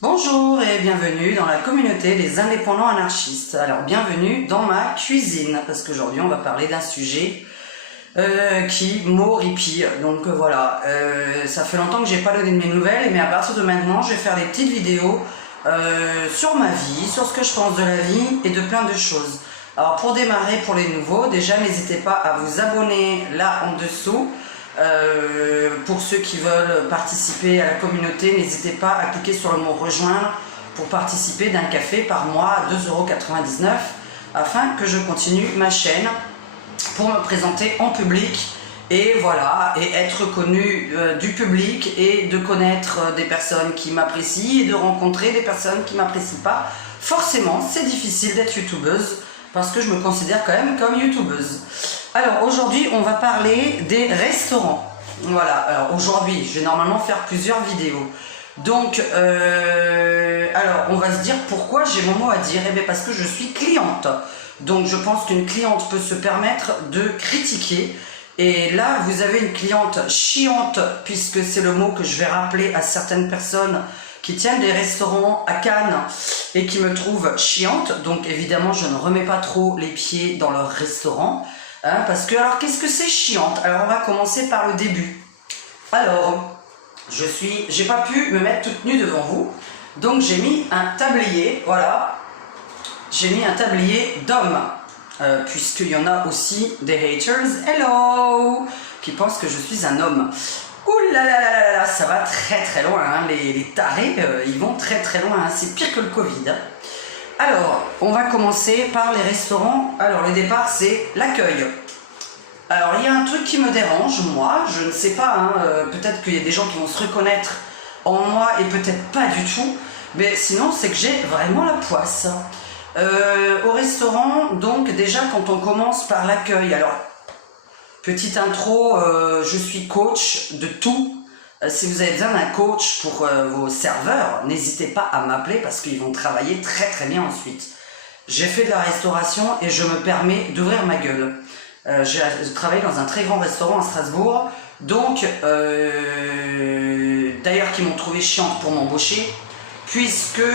Bonjour et bienvenue dans la communauté des indépendants anarchistes. Alors bienvenue dans ma cuisine, parce qu'aujourd'hui on va parler d'un sujet qui m'horripile. Donc voilà, ça fait longtemps que j'ai pas donné de mes nouvelles, mais à partir de maintenant je vais faire des petites vidéos sur ma vie, sur ce que je pense de la vie et de plein de choses. Alors pour démarrer, pour les nouveaux, déjà n'hésitez pas à vous abonner là en dessous. Pour ceux qui veulent participer à la communauté, n'hésitez pas à cliquer sur le mot rejoindre pour participer d'un café par mois à 2,99 € afin que je continue ma chaîne pour me présenter en public et voilà, et être connu du public et de connaître des personnes qui m'apprécient et de rencontrer des personnes qui ne m'apprécient pas. Forcément, c'est difficile d'être youtubeuse parce que je me considère quand même comme youtubeuse. Alors aujourd'hui on va parler des restaurants. Voilà, alors aujourd'hui je vais normalement faire plusieurs vidéos. Donc alors on va se dire pourquoi j'ai mon mot à dire. Eh bien parce que je suis cliente. Donc je pense qu'une cliente peut se permettre de critiquer. Et là vous avez une cliente chiante, puisque c'est le mot que je vais rappeler à certaines personnes qui tiennent des restaurants à Cannes et qui me trouvent chiante. Donc évidemment je ne remets pas trop les pieds dans leur restaurant. Hein, parce que, alors, qu'est-ce que c'est chiante? Alors, on va commencer par le début. Alors, j'ai pas pu me mettre toute nue devant vous, donc j'ai mis un tablier, voilà. J'ai mis un tablier d'hommes, puisqu'il y en a aussi des haters, hello, qui pensent que je suis un homme. Ouh là là là là, ça va très très loin, hein, les tarés, ils vont très très loin, hein, c'est pire que le Covid. Hein. Alors, on va commencer par les restaurants. Alors, le départ, c'est l'accueil. Alors, il y a un truc qui me dérange, moi, je ne sais pas, hein, peut-être qu'il y a des gens qui vont se reconnaître en moi et peut-être pas du tout, mais sinon, c'est que j'ai vraiment la poisse. Au restaurant, donc, déjà, quand on commence par l'accueil, alors, petite intro, je suis coach de tout. Si vous avez besoin d'un coach pour vos serveurs, n'hésitez pas à m'appeler parce qu'ils vont travailler très très bien ensuite. J'ai fait de la restauration et je me permets d'ouvrir ma gueule. J'ai travaillé dans un très grand restaurant à Strasbourg, donc d'ailleurs qui m'ont trouvé chiante pour m'embaucher, puisque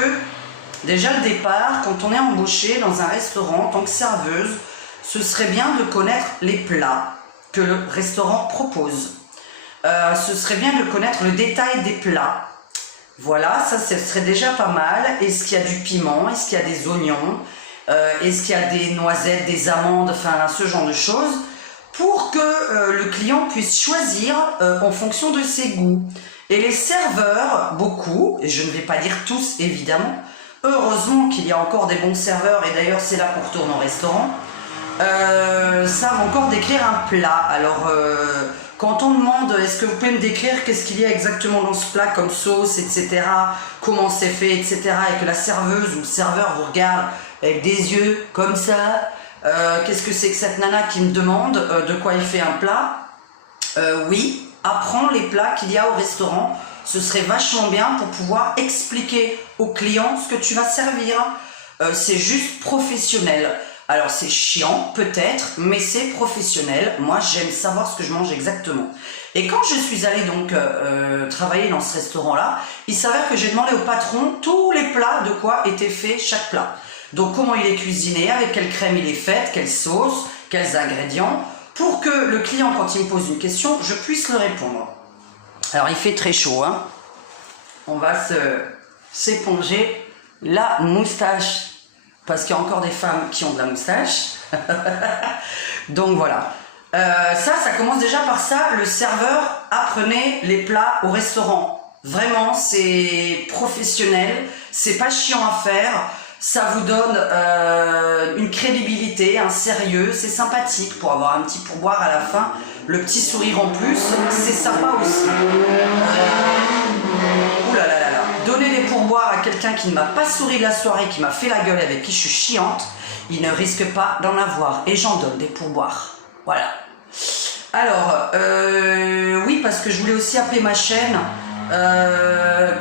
déjà le départ, quand on est embauché dans un restaurant en tant que serveuse, ce serait bien de connaître les plats que le restaurant propose. Ce serait bien de connaître le détail des plats. Voilà, ça ce serait déjà pas mal. Est-ce qu'il y a du piment? Est-ce qu'il y a des oignons? Est-ce qu'il y a des noisettes, des amandes? Enfin, ce genre de choses. Pour que le client puisse choisir en fonction de ses goûts. Et les serveurs, beaucoup, et je ne vais pas dire tous évidemment, heureusement qu'il y a encore des bons serveurs, et d'ailleurs c'est là qu'on retourne au restaurant, savent encore décrire un plat. Alors... quand on demande est-ce que vous pouvez me décrire qu'est-ce qu'il y a exactement dans ce plat comme sauce, etc., comment c'est fait, etc., et que la serveuse ou le serveur vous regarde avec des yeux comme ça, qu'est-ce que c'est que cette nana qui me demande de quoi il fait un plat? Oui, apprends les plats qu'il y a au restaurant, ce serait vachement bien pour pouvoir expliquer au client ce que tu vas servir. C'est juste professionnel. Alors c'est chiant peut-être, mais c'est professionnel. Moi j'aime savoir ce que je mange exactement. Et quand je suis allée donc travailler dans ce restaurant-là, il s'avère que j'ai demandé au patron tous les plats de quoi était fait chaque plat. Donc comment il est cuisiné, avec quelle crème il est fait, quelle sauce, quels ingrédients, pour que le client quand il me pose une question, je puisse le répondre. Alors il fait très chaud, hein. On va s'éponger la moustache. Parce qu'il y a encore des femmes qui ont de la moustache. Donc voilà. Ça commence déjà par ça. Le serveur, apprenez les plats au restaurant. Vraiment, c'est professionnel. C'est pas chiant à faire. Ça vous donne une crédibilité, un sérieux. C'est sympathique pour avoir un petit pourboire à la fin. Le petit sourire en plus, c'est sympa aussi. Ouh là là là là. Donner des pourboires à quelqu'un qui ne m'a pas souri de la soirée, qui m'a fait la gueule, avec qui je suis chiante, il ne risque pas d'en avoir. Et j'en donne des pourboires. Voilà. Alors, oui, parce que je voulais aussi appeler ma chaîne.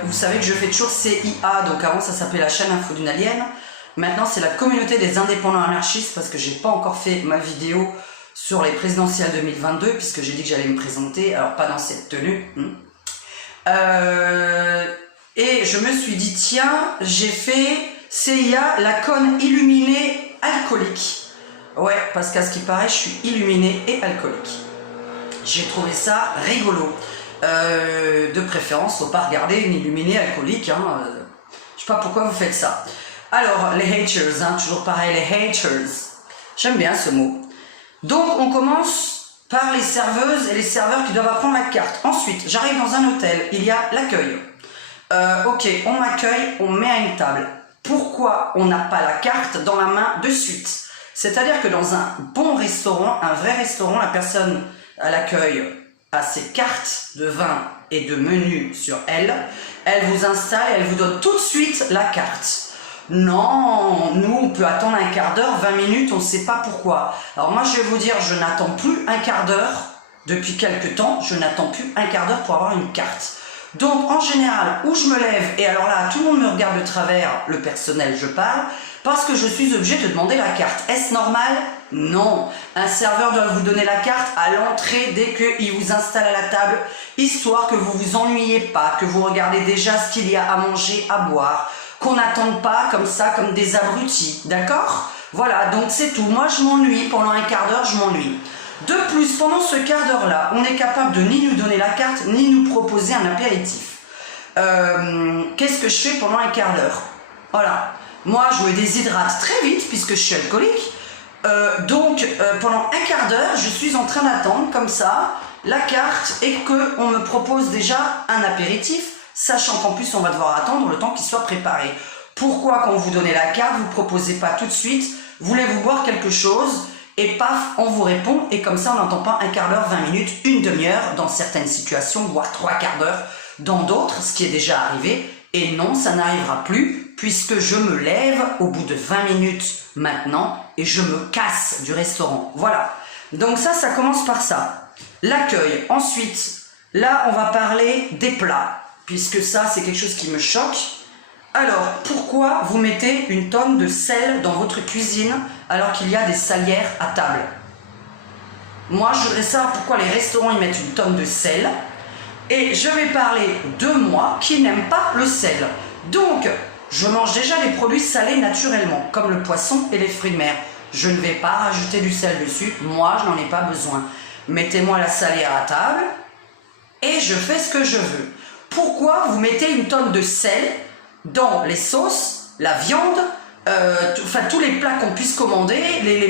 Vous savez que je fais toujours CIA, donc avant ça s'appelait la chaîne Info d'une Alien. Maintenant c'est la communauté des indépendants anarchistes, parce que j'ai pas encore fait ma vidéo sur les présidentielles 2022, puisque j'ai dit que j'allais me présenter, alors pas dans cette tenue. Et je me suis dit, tiens, j'ai fait CIA, la conne illuminée alcoolique. Ouais, parce qu'à ce qui paraît, je suis illuminée et alcoolique. J'ai trouvé ça rigolo. De préférence, faut pas regarder une illuminée alcoolique. Hein. Je sais pas pourquoi vous faites ça. Alors, les haters, hein, toujours pareil, les haters. J'aime bien ce mot. Donc, on commence par les serveuses et les serveurs qui doivent apprendre la carte. Ensuite, j'arrive dans un hôtel, il y a l'accueil. Ok, on m'accueille, on met à une table. Pourquoi on n'a pas la carte dans la main de suite? C'est-à-dire que dans un bon restaurant, un vrai restaurant, la personne à l'accueil a ses cartes de vin et de menu sur elle. Elle vous installe et elle vous donne tout de suite la carte. Non, nous on peut attendre un quart d'heure, 20 minutes, on ne sait pas pourquoi. Alors moi je vais vous dire, je n'attends plus un quart d'heure, depuis quelques temps, je n'attends plus un quart d'heure pour avoir une carte. Donc en général, où je me lève, et alors là tout le monde me regarde de travers, le personnel je parle, parce que je suis obligée de demander la carte. Est-ce normal? Non. Un serveur doit vous donner la carte à l'entrée dès qu'il vous installe à la table, histoire que vous vous ennuyez pas, que vous regardez déjà ce qu'il y a à manger, à boire, qu'on n'attende pas comme ça, comme des abrutis, d'accord? Voilà, donc c'est tout. Moi, je m'ennuie. Pendant un quart d'heure, je m'ennuie. De plus, pendant ce quart d'heure-là, on est capable de ni nous donner la carte, ni nous proposer un apéritif. Qu'est-ce que je fais pendant un quart d'heure? Voilà. Moi, je me déshydrate très vite, puisque je suis alcoolique. Donc, pendant un quart d'heure, je suis en train d'attendre, comme ça, la carte, et qu'on me propose déjà un apéritif, sachant qu'en plus on va devoir attendre le temps qu'il soit préparé. Pourquoi quand vous donnez la carte, vous ne proposez pas tout de suite, voulez-vous boire quelque chose, et paf, on vous répond, et comme ça on n'entend pas un quart d'heure, 20 minutes, une demi-heure, dans certaines situations, voire 3 quarts d'heure, dans d'autres, ce qui est déjà arrivé, et non, ça n'arrivera plus, puisque je me lève au bout de 20 minutes maintenant, et je me casse du restaurant. Voilà, donc ça commence par ça. L'accueil, ensuite, là on va parler des plats. Puisque ça, c'est quelque chose qui me choque. Alors, pourquoi vous mettez une tonne de sel dans votre cuisine alors qu'il y a des salières à table? Moi, je voudrais savoir pourquoi les restaurants y mettent une tonne de sel. Et je vais parler de moi qui n'aime pas le sel. Donc, je mange déjà les produits salés naturellement, comme le poisson et les fruits de mer. Je ne vais pas rajouter du sel dessus. Moi, je n'en ai pas besoin. Mettez-moi la salière à table et je fais ce que je veux. Pourquoi vous mettez une tonne de sel dans les sauces, la viande, enfin tous les plats qu'on puisse commander,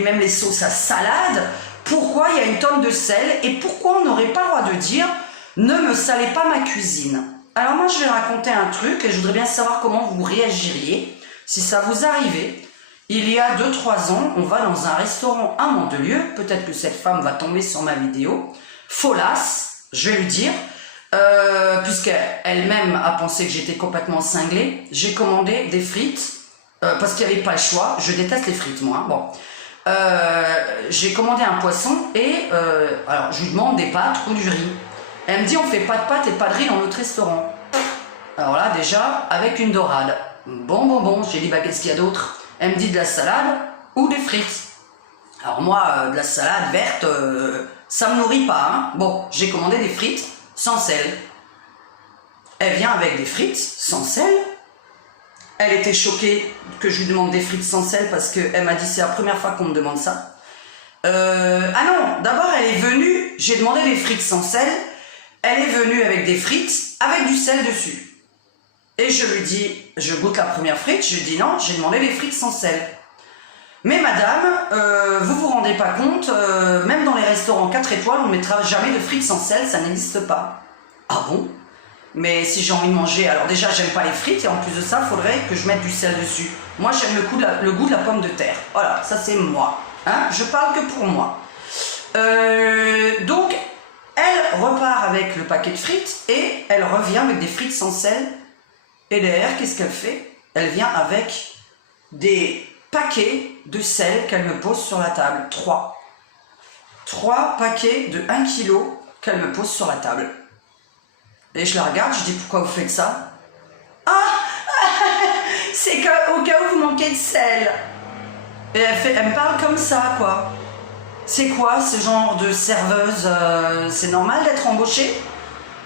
même les sauces à salade? Pourquoi il y a une tonne de sel? Et pourquoi on n'aurait pas le droit de dire « ne me salez pas ma cuisine ». Alors moi je vais raconter un truc et je voudrais bien savoir comment vous réagiriez si ça vous arrivait. Il y a 2-3 ans, on va dans un restaurant à Mandelieu, peut-être que cette femme va tomber sur ma vidéo, Folas, je vais lui dire, puisqu'elle-même a pensé que j'étais complètement cinglée, j'ai commandé des frites, parce qu'il n'y avait pas le choix, je déteste les frites moi, bon. J'ai commandé un poisson et alors je lui demande des pâtes ou du riz. Elle me dit on fait pas de pâtes et pas de riz dans notre restaurant. Alors là déjà, avec une dorade. Bon, j'ai dit bah qu'est-ce qu'il y a d'autre? Elle me dit de la salade ou des frites. Alors moi, de la salade verte, ça me nourrit pas, hein. Bon, j'ai commandé des frites sans sel. Elle vient avec des frites sans sel. Elle était choquée que je lui demande des frites sans sel parce qu'elle m'a dit c'est la première fois qu'on me demande ça. Ah non, d'abord elle est venue, j'ai demandé des frites sans sel. Elle est venue avec des frites avec du sel dessus. Et je lui dis, je goûte la première frite, je lui dis non, j'ai demandé des frites sans sel. Mais madame, vous vous rendez pas compte, même dans les restaurants 4 étoiles, on ne mettra jamais de frites sans sel, ça n'existe pas. Ah bon? Mais si j'ai envie de manger, alors déjà j'aime pas les frites et en plus de ça, il faudrait que je mette du sel dessus. Moi j'aime le goût de la pomme de terre. Voilà, ça c'est moi. Hein, je parle que pour moi. Donc, elle repart avec le paquet de frites et elle revient avec des frites sans sel. Et derrière, qu'est-ce qu'elle fait? Elle vient avec des paquets de sel qu'elle me pose sur la table. 3 paquets de 1 kg qu'elle me pose sur la table. Et je la regarde, je dis pourquoi vous faites ça? Ah, c'est au cas où vous manquez de sel. Et elle me parle comme ça, quoi. C'est quoi ce genre de serveuse? C'est normal d'être embauchée?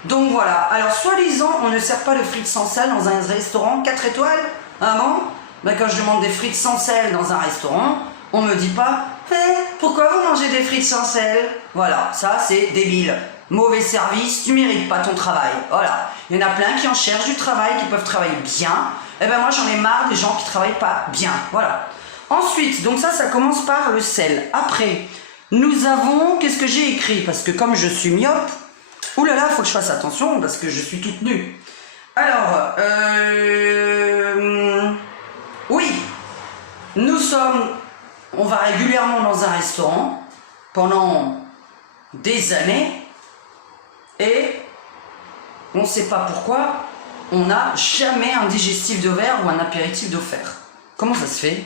Donc voilà, alors soi-disant, on ne sert pas de frites sans sel dans un restaurant 4 étoiles. Ah bon? Ben, quand je demande des frites sans sel dans un restaurant, on me dit pas pourquoi vous mangez des frites sans sel? Voilà, ça c'est débile. Mauvais service, tu mérites pas ton travail. Voilà, il y en a plein qui en cherchent du travail, qui peuvent travailler bien. Eh ben moi j'en ai marre des gens qui travaillent pas bien. Voilà. Ensuite, donc ça commence par le sel. Après, nous avons, qu'est-ce que j'ai écrit? Parce que comme je suis myope, oulala, faut que je fasse attention parce que je suis toute nue. Alors, oui, on va régulièrement dans un restaurant pendant des années et on ne sait pas pourquoi on n'a jamais un digestif de verre ou un apéritif d'offert. Comment ça se fait?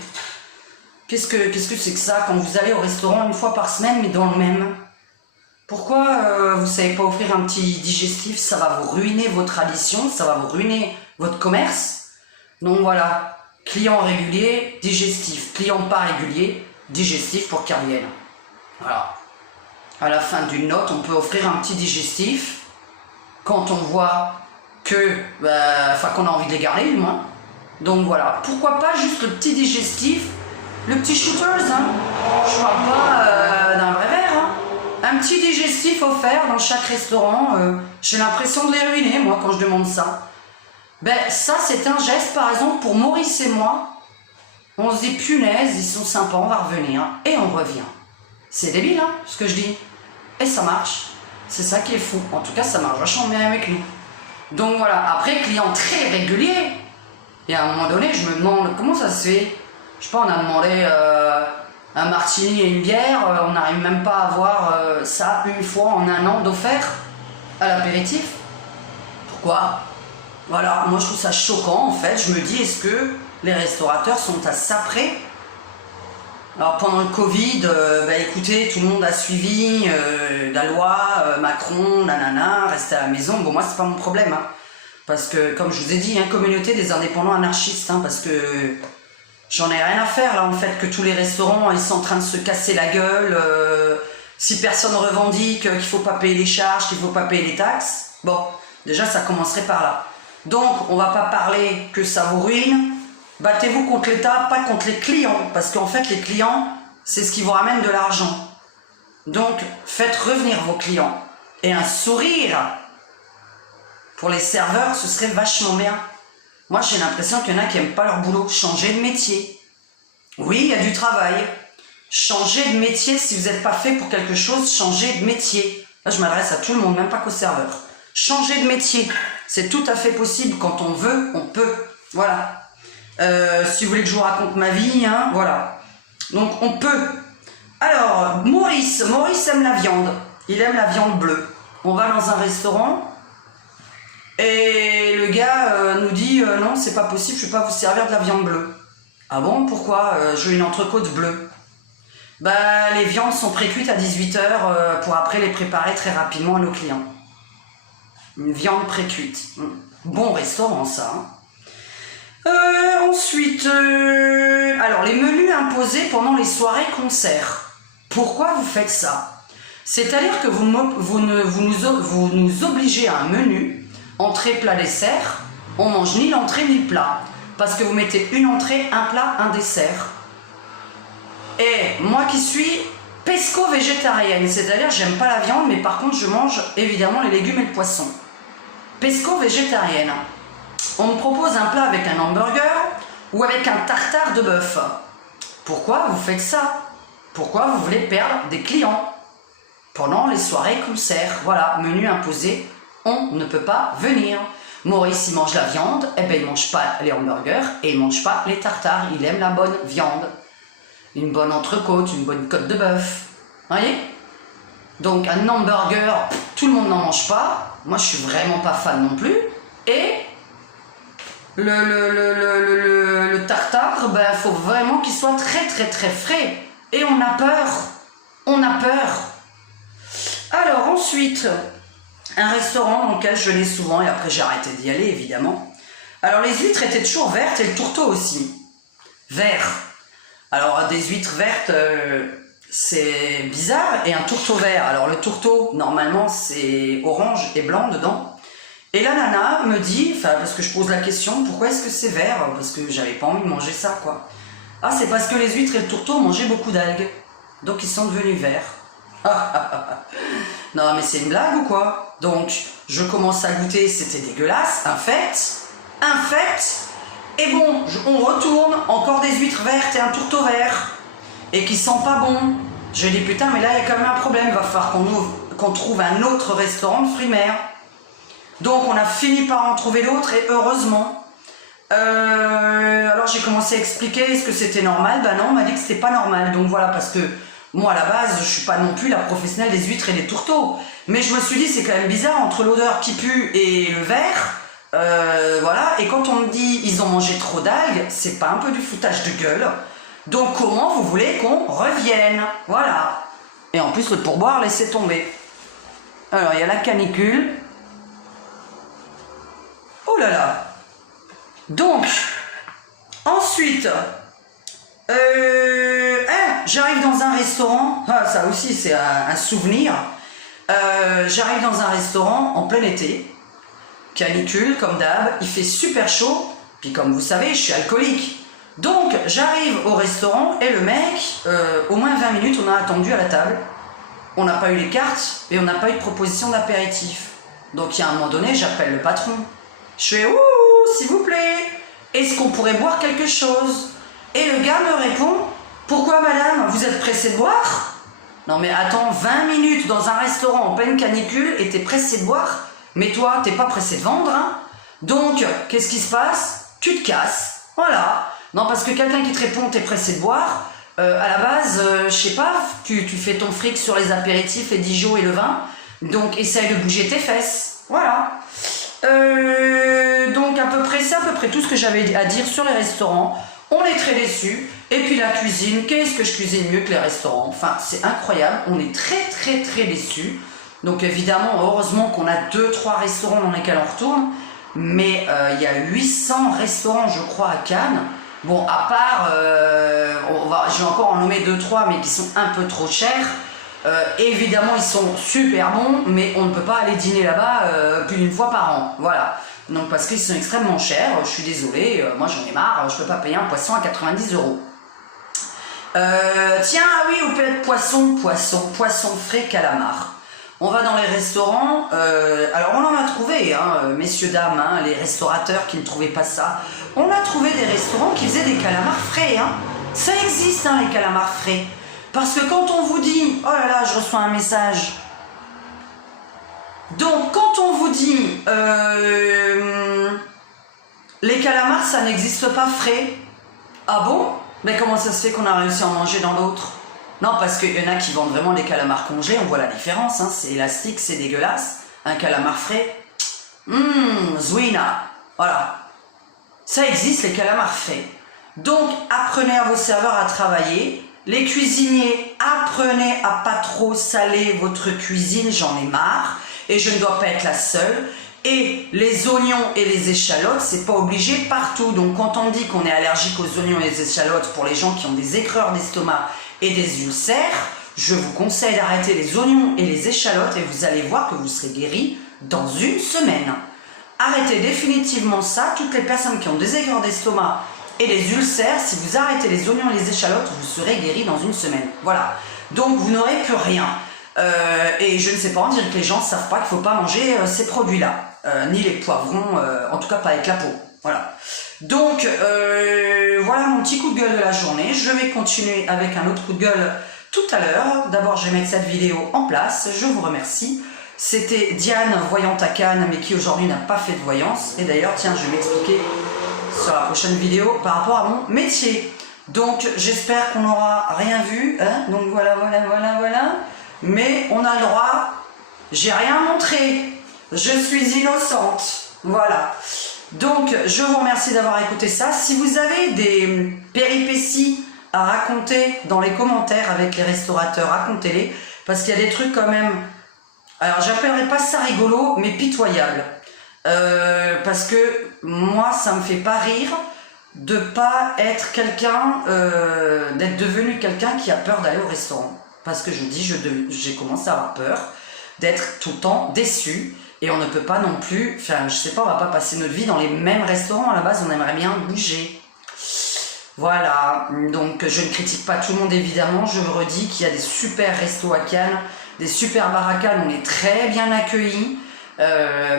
Qu'est-ce que c'est que ça quand vous allez au restaurant une fois par semaine mais dans le même? Pourquoi vous ne savez pas offrir un petit digestif? Ça va vous ruiner votre addition, ça va vous ruiner votre commerce. Donc voilà, client régulier, digestif. Client pas régulier, digestif pour qu'ils reviennent. Voilà. À la fin d'une note, on peut offrir un petit digestif quand on voit que, qu'on a envie de les garder du moins. Donc voilà, pourquoi pas juste le petit digestif, le petit shooters, hein. Je parle pas d'un vrai verre, hein. Un petit digestif offert dans chaque restaurant, j'ai l'impression de les ruiner, moi, quand je demande ça. Ben, ça, c'est un geste, par exemple, pour Maurice et moi. On se dit, punaise, ils sont sympas, on va revenir. Et on revient. C'est débile, hein, ce que je dis. Et ça marche. C'est ça qui est fou. En tout cas, ça marche vachement bien avec nous. Donc voilà, après, client très régulier. Et à un moment donné, je me demande, comment ça se fait? Je sais pas, on a demandé un martini et une bière, on n'arrive même pas à avoir ça une fois en un an d'offert à l'apéritif. Pourquoi? Voilà, moi je trouve ça choquant en fait. Je me dis, est-ce que les restaurateurs sont à ça près? Alors pendant le Covid, écoutez, tout le monde a suivi la loi, Macron, nanana, rester à la maison. Bon, moi c'est pas mon problème, hein, parce que comme je vous ai dit, hein, communauté des indépendants anarchistes, hein, parce que j'en ai rien à faire là en fait que tous les restaurants ils sont en train de se casser la gueule. Si personne revendique qu'il faut pas payer les charges, qu'il faut pas payer les taxes, bon, déjà ça commencerait par là. Donc on va pas parler que ça vous ruine. Battez-vous contre l'État, pas contre les clients, parce qu'en fait les clients c'est ce qui vous ramène de l'argent. Donc faites revenir vos clients et un sourire pour les serveurs, ce serait vachement bien. Moi, j'ai l'impression qu'il y en a qui n'aiment pas leur boulot. Changer de métier. Oui, il y a du travail. Changer de métier, si vous n'êtes pas fait pour quelque chose, changez de métier. Là, je m'adresse à tout le monde, même pas qu'aux serveurs. Changer de métier, c'est tout à fait possible. Quand on veut, on peut. Voilà. Si vous voulez que je vous raconte ma vie, hein, voilà. Donc, on peut. Alors, Maurice aime la viande. Il aime la viande bleue. On va dans un restaurant. Et le gars nous dit non, c'est pas possible, je ne vais pas vous servir de la viande bleue. Ah bon, pourquoi? Je veux une entrecôte bleue. Bah, les viandes sont précuites à 18 h pour après les préparer très rapidement à nos clients. Une viande précuite. Bon restaurant, ça. Hein. Ensuite, alors les menus imposés pendant les soirées concerts. Pourquoi vous faites ça? C'est-à-dire que vous nous obligez à un menu. Entrée, plat, dessert, on mange ni l'entrée ni le plat. Parce que vous mettez une entrée, un plat, un dessert. Et moi qui suis pesco-végétarienne, c'est-à-dire j'aime pas la viande, mais par contre je mange évidemment les légumes et le poisson. Pesco-végétarienne. On me propose un plat avec un hamburger ou avec un tartare de bœuf. Pourquoi vous faites ça? Pourquoi vous voulez perdre des clients? Pendant les soirées concerts, voilà, menu imposé. On ne peut pas venir. Maurice, il mange la viande, eh ben il mange pas les hamburgers et il mange pas les tartares. Il aime la bonne viande. Une bonne entrecôte, une bonne côte de bœuf. Voyez? Donc un hamburger, tout le monde n'en mange pas. Moi, je suis vraiment pas fan non plus. Et le tartare, ben faut vraiment qu'il soit très très très frais. Et on a peur. On a peur. Alors ensuite... un restaurant dans lequel je venais souvent et après j'ai arrêté d'y aller évidemment. Alors les huîtres étaient toujours vertes et le tourteau aussi. Vert. Alors des huîtres vertes c'est bizarre et un tourteau vert. Alors le tourteau normalement c'est orange et blanc dedans. Et la nana me dit, enfin parce que je pose la question, pourquoi est-ce que c'est vert? Parce que j'avais pas envie de manger ça quoi. Ah c'est parce que les huîtres et le tourteau mangeaient beaucoup d'algues, donc ils sont devenus verts. Non mais c'est une blague ou quoi? Donc je commence à goûter, c'était dégueulasse, infect, et bon, on retourne, encore des huîtres vertes et un tourteau vert, et qui sent pas bon. Je dis putain mais là il y a quand même un problème, il va falloir qu'on trouve un autre restaurant de fruits de mer. Donc on a fini par en trouver d'autres et heureusement. Alors j'ai commencé à expliquer est-ce que c'était normal. Ben non, on m'a dit que c'était pas normal. Donc voilà, parce que moi à la base je suis pas non plus la professionnelle des huîtres et des tourteaux. Mais je me suis dit c'est quand même bizarre entre l'odeur qui pue et le verre. Voilà, et quand on me dit ils ont mangé trop d'algues, c'est pas un peu du foutage de gueule. Donc comment vous voulez qu'on revienne? Voilà. Et en plus le pourboire, laissez tomber. Alors il y a la canicule. Oh là là. Donc, ensuite, j'arrive dans un restaurant. Ah, ça aussi c'est un souvenir. J'arrive dans un restaurant en plein été. Canicule, comme d'hab. Il fait super chaud. Puis comme vous savez, je suis alcoolique. Donc, j'arrive au restaurant et le mec, au moins 20 minutes, on a attendu à la table. On n'a pas eu les cartes et on n'a pas eu de proposition d'apéritif. Donc, il y a un moment donné, j'appelle le patron. Je fais « Ouh, s'il vous plaît, est-ce qu'on pourrait boire quelque chose ?» Et le gars me répond « Pourquoi madame, vous êtes pressée de boire ?» Non mais attends, 20 minutes dans un restaurant en pleine canicule et t'es pressé de boire? Mais toi, t'es pas pressé de vendre, hein? Donc, qu'est-ce qui se passe? Tu te casses, voilà. Non, parce que quelqu'un qui te répond « T'es pressé de boire », à la base, je sais pas, tu fais ton fric sur les apéritifs, les Dijon et le vin, donc essaye de bouger tes fesses, voilà. Donc c'est à peu près tout ce que j'avais à dire sur les restaurants. On est très déçus. Et puis la cuisine, qu'est-ce que je cuisine mieux que les restaurants? Enfin, c'est incroyable. On est très déçus. Donc évidemment, heureusement qu'on a 2-3 restaurants dans lesquels on retourne. Mais il y a 800 restaurants, je crois, à Cannes. Bon, à part, je vais encore en nommer 2-3, mais qui sont un peu trop chers. Évidemment, ils sont super bons, mais on ne peut pas aller dîner là-bas plus d'une fois par an. Voilà. Donc, parce qu'ils sont extrêmement chers. Je suis désolée, moi j'en ai marre, je ne peux pas payer un poisson à 90 €. Tiens, ah oui, au peut-être poisson frais calamar. On va dans les restaurants, alors on en a trouvé, hein, messieurs, dames, hein, les restaurateurs qui ne trouvaient pas ça. On a trouvé des restaurants qui faisaient des calamars frais, hein. Ça existe, hein, les calamars frais. Parce que quand on vous dit, oh là là, je reçois un message. Donc quand on vous dit, les calamars, ça n'existe pas frais. Ah bon? Mais comment ça se fait qu'on a réussi à en manger dans l'autre? Non, parce qu'il y en a qui vendent vraiment des calamars congelés, on voit la différence, hein, c'est élastique, c'est dégueulasse. Un calamar frais, zouina, voilà. Ça existe, les calamars frais. Donc, apprenez à vos serveurs à travailler. Les cuisiniers, apprenez à pas trop saler votre cuisine, j'en ai marre. Et je ne dois pas être la seule. Et les oignons et les échalotes, c'est pas obligé partout. Donc, quand on dit qu'on est allergique aux oignons et les échalotes pour les gens qui ont des écreurs d'estomac et des ulcères, je vous conseille d'arrêter les oignons et les échalotes et vous allez voir que vous serez guéri dans une semaine. Arrêtez définitivement ça. Toutes les personnes qui ont des écreurs d'estomac et les ulcères, si vous arrêtez les oignons et les échalotes, vous serez guéri dans une semaine. Voilà. Donc vous n'aurez plus rien. Et je ne sais pas, on dirait que les gens ne savent pas qu'il ne faut pas manger ces produits-là. Ni les poivrons, en tout cas pas avec la peau. Voilà. Donc voilà mon petit coup de gueule de la journée. Je vais continuer avec un autre coup de gueule tout à l'heure. D'abord, je vais mettre cette vidéo en place. Je vous remercie. C'était Diane, voyante à Cannes, mais qui aujourd'hui n'a pas fait de voyance. Et d'ailleurs, tiens, je vais m'expliquer sur la prochaine vidéo par rapport à mon métier. Donc, j'espère qu'on n'aura rien vu. Hein. Donc, voilà. Mais on a le droit. J'ai rien montré. Je suis innocente. Voilà. Donc, je vous remercie d'avoir écouté ça. Si vous avez des péripéties à raconter dans les commentaires avec les restaurateurs, racontez-les. Parce qu'il y a des trucs quand même... Alors, j'appellerais pas ça rigolo, mais pitoyable. Parce que moi, ça me fait pas rire de pas être quelqu'un, d'être devenu quelqu'un qui a peur d'aller au restaurant. Parce que je dis, j'ai commencé à avoir peur d'être tout le temps déçu. Et on ne peut pas non plus, enfin je sais pas, on va pas passer notre vie dans les mêmes restaurants. À la base, on aimerait bien bouger. Voilà, donc je ne critique pas tout le monde évidemment. Je vous redis qu'il y a des super restos à Cannes, des super bars à Cannes, on est très bien accueillis.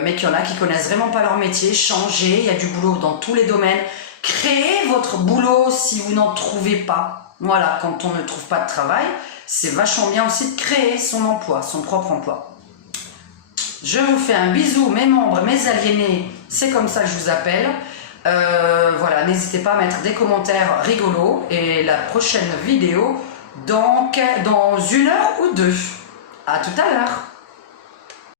Mais qu'il y en a qui connaissent vraiment pas leur métier. Changez, il y a du boulot dans tous les domaines. Créez votre boulot si vous n'en trouvez pas. Voilà, quand on ne trouve pas de travail, c'est vachement bien aussi de créer son emploi, son propre emploi. Je vous fais un bisou, mes membres, mes aliénés, c'est comme ça que je vous appelle. Voilà, n'hésitez pas à mettre des commentaires rigolos. Et la prochaine vidéo dans 1 heure ou 2. À tout à l'heure.